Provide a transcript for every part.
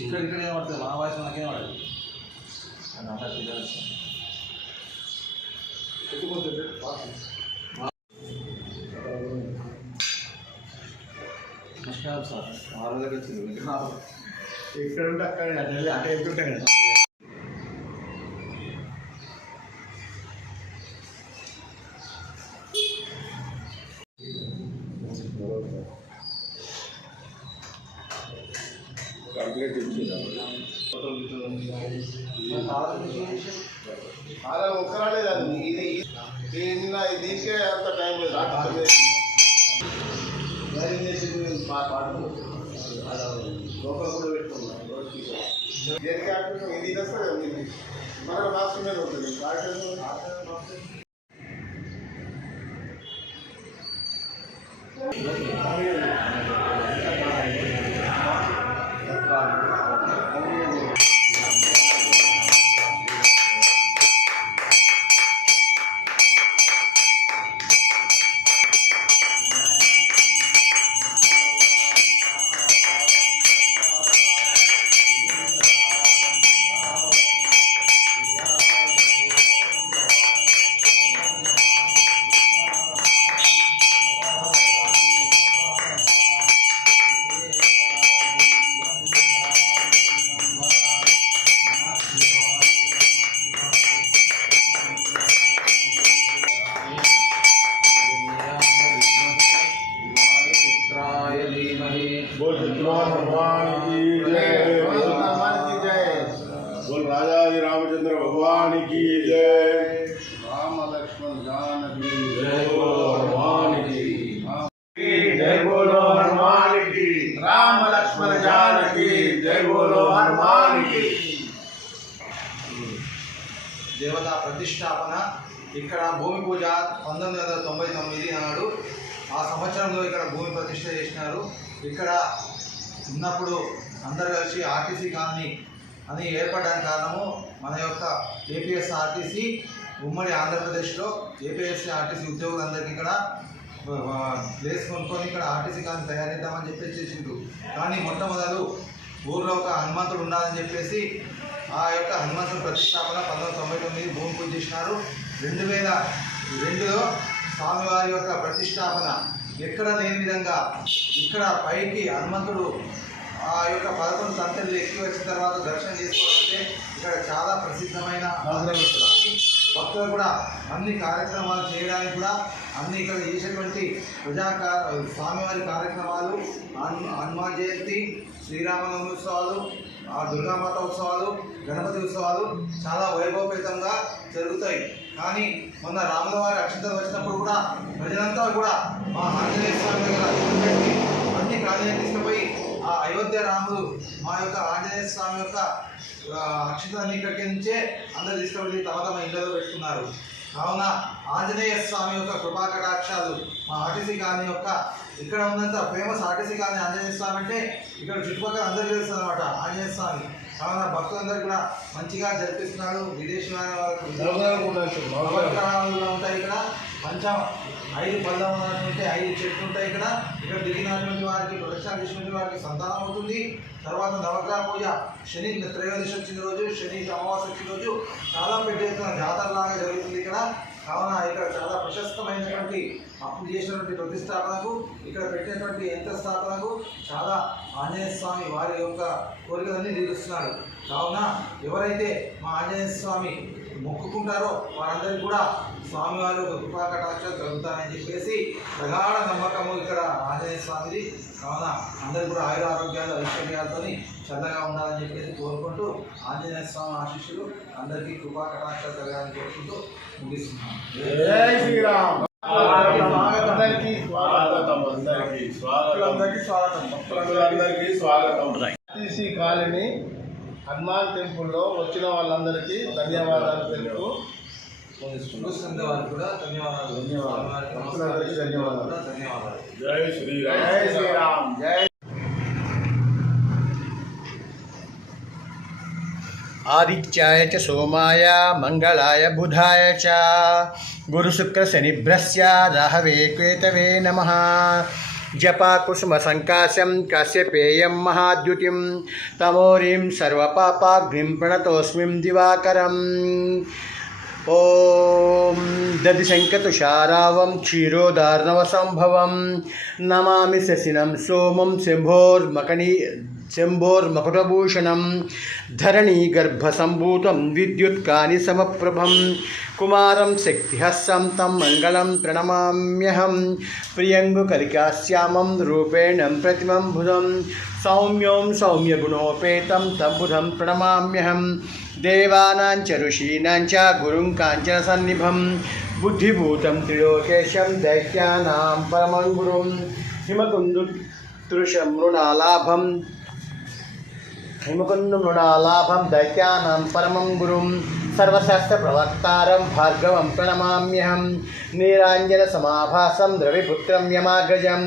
ఇక్కడ ఇక్కడ వినబడుతుంది మా వాయిస్ మనకే పడదు. నమస్కారం సార్. ఆ రోజుకి వచ్చింది ఇక్కడ ఉంటే అక్కడ ఢిల్లీ అక్కడ వెళ్తుంటే కదా కంప్లీట్ అలా ఒక్కరాలే కాదు ఇది దీనిలో దీనికే అంత టైం లేదు రాకపోతే ధైర్యం చేసి మా పాట లోపల కూడా పెట్టుకున్నాం దేనికి ఆడుకుంటాం ఇది వస్తుంది కదా ఇది మన రాష్ట్రం మీద ఉంటుంది ఆటలు దేవతా ప్రతిష్టాపన ఇక్కడ భూమి పూజ పంతొమ్మిది వందల తొంభై తొమ్మిది నాడు ఆ సంవత్సరంలో ఇక్కడ భూమి ప్రతిష్ట చేసినారు. ఇక్కడ ఉన్నప్పుడు అందరు కలిసి ఆర్టీసీ కాలనీ అని ఏర్పడడానికి కారణము మన యొక్క ఏపీఎస్ ఆర్టీసీ ఉమ్మడి ఆంధ్రప్రదేశ్లో ఏపీఎస్సీ ఆర్టీసీ ఉద్యోగులందరికీ ఇక్కడ ప్లేస్ కొనుక్కొని ఇక్కడ ఆర్టీసీ కానీ తయారు చేద్దామని చెప్పేసి కానీ మొట్టమొదలు ఊర్లో ఒక హనుమంతుడు ఉన్నాడని చెప్పేసి ఆ యొక్క హనుమంతుడు ప్రతిష్టాపన పంతొమ్మిది తొంభై తొమ్మిది భూమి పూజ చేసినారు. రెండు వేల రెండులో స్వామివారి యొక్క ప్రతిష్టాపన ఎక్కడ లేని విధంగా ఇక్కడ పైకి హనుమంతుడు ఆ యొక్క పదకొండు సంతలు ఎక్కి వచ్చిన తర్వాత దర్శనం చేసుకోవాలంటే ఇక్కడ చాలా ప్రసిద్ధమైన భక్తులు కూడా అన్ని కార్యక్రమాలు చేయడానికి కూడా అన్ని ఇక్కడ చేసేటువంటి ప్రజా స్వామివారి కార్యక్రమాలు హనుమాన్ జయంతి శ్రీరామనవమి ఉత్సవాలు ఆ దుర్గామాత ఉత్సవాలు గణపతి ఉత్సవాలు చాలా వైభవపేతంగా జరుగుతాయి. కానీ మొన్న రాముల వారి అక్షంతలు వచ్చినప్పుడు కూడా ప్రజలంతా కూడా మా ఆంజనేయ స్వామి దగ్గర పెట్టి అన్ని కార్యాలు తీసుకుపోయి ఆ అయోధ్య రాముడు మా యొక్క ఆంజనేయ స్వామి యొక్క ఆ, అక్షతాన్ని ఇక్కడికి నుంచే అందరు తీసుకువెళ్ళి తమ తమ ఇళ్ళలో పెట్టుకున్నారు. కావున ఆంజనేయ స్వామి యొక్క కృపా కటాక్షాలు మా ఆర్టీసీ కాలనీ యొక్క ఇక్కడ ఉన్నంత famous RTC colony Anjaneya Swamy అంటే ఇక్కడ చుట్టుపక్కల అందరూ తెలుస్తుంది అనమాట ఆంజనేయ స్వామి. కావున భక్తులందరూ కూడా మంచిగా జరిపిస్తున్నారు. విదేశీ వాళ్ళకు ఉంటాయి ఇక్కడ. పంచ ఐదు పళ్ళం ఉన్నటువంటి ఐదు చెట్లు ఉంటాయి ఇక్కడ. ఇక్కడ దిగినటువంటి వారికి ప్రదక్షిణ చేసినటువంటి వారికి సంతానం అవుతుంది. తర్వాత నవగ్రహ పూజ. శని త్రయోదశి వచ్చిన రోజు శని అమావాస్య వచ్చిన రోజు చాలా పెద్ద జాతరలాగా జాతర లాగా జరుగుతుంది ఇక్కడ. కావున ఇక్కడ చాలా ప్రశస్తమైనటువంటి అప్పుడు చేసినటువంటి ప్రతిష్టాపనకు ఇక్కడ పెట్టినటువంటి యంత్ర స్థాపనకు చాలా ఆంజనేయ స్వామి వారి యొక్క కోరికలన్నీ తీరుస్తున్నాడు. కావున ఎవరైతే మా ఆంజనేయ స్వామి మొక్కుకుంటారో వారందరికీ కూడా స్వామివారి యొక్క కృపా కటాక్షాలు కలుగుతారని చెప్పేసి ప్రగాఢ నమ్మకము ఇక్కడ ఆంజనేయ స్వామిది. కావున అందరూ కూడా ఆయుర ఆరోగ్యాలు ఐశ్వర్యాలతో చల్లగా ఉండాలని చెప్పేసి కోరుకుంటూ ఆంజనేయ స్వామి ఆశీస్సులు అందరికీ కృపా కటాక్షాలు కలగాలని కోరుకుంటూ ముగిస్తున్నాను అందరికీ స్వాగతం. స్వాగతం అందరికీ స్వాగతం. స్వాగతం. భక్తులందరికీ స్వాగతం. టీసీ కాలనీ హనుమాన్ టెంపుల్లో వచ్చిన వాళ్ళందరికీ ధన్యవాదాలు తెలుపు. చూస్తున్న కూడా ధన్యవాదాలు. ధన్యవాదాలు. ధన్యవాదాలు. జై శ్రీరామ్. జై శ్రీరామ్. జై आदित्याय च सोमाय मङ्गलाय बुधाय च। गुरुशुक्रशनिभ्यस्य राहवे केतवे नमः। जपाकुसुमसङ्काशं काश्यपेयं महाद्युतिं। तमोरिं सर्वपापाग्निं प्रणतोऽस्मिं दिवाकरम्। ॐ दधिशङ्कतुषारावं क्षीरोदार्णवसम्भवं नमामि शशिनं सोमं शम्भोर्मकनी शम्भोर्मकुटभूषणं धरणीगर्भसम्भूतं विद्युत्कानि समप्रभं कुमारं शक्तिहस्तं तं मङ्गलं प्रणमाम्यहं प्रियङ्गुकलिकाश्यामं रूपेण प्रतिमं बुधं सौम्यं सौम्यगुणोपेतं तं बुधं प्रणमाम्यहं देवानां च ऋषीणां च गुरुं काञ्चनसन्निभं बुद्धिभूतं त्रिलोकेशं दैत्यानां परमं गुरुं నిమకుందు మృడాలాభం దైత్యానం పరమం గురుం. సర్వశాస్త్ర ప్రవక్తారం భార్గవం ప్రణమామ్యహం నీరాంజన సమాభాసం ద్రవిపుత్రం యమాగ్రజం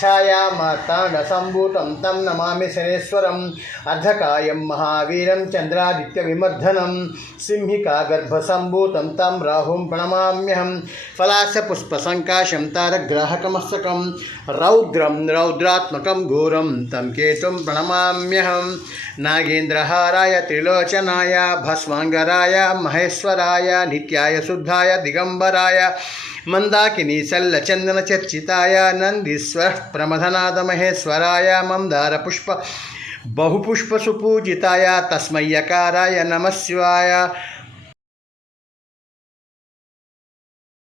ఛాయామాతాండసంభూతం తం నమామి శనేశ్వరం అర్ధకాయం మహావీరం చంద్రాదిత్య విమర్ధనం సింహికా గర్భసంభూతం తం రాహుం ప్రణమామ్యహం ఫలాస పుష్పసంకాశం తారగ్రాహకమస్తకం రౌద్రం రౌద్రాత్మకం ఘోరం తం కేతుం ప్రణమామ్యహం నాగేంద్రహారాయ త్రిలోచనాయ భస్మాంగరాయ महेश्वराय नित्याय शुद्धाय दिगम्बराय मन्दाकिनी शल्लचन्दनचर्चिताय नन्दीश्वरः प्रमथनादमहेश्वराय मन्दारपुष्प बहुपुष्पसुपूजिताय तस्मै यकाराय नमः शिवाय।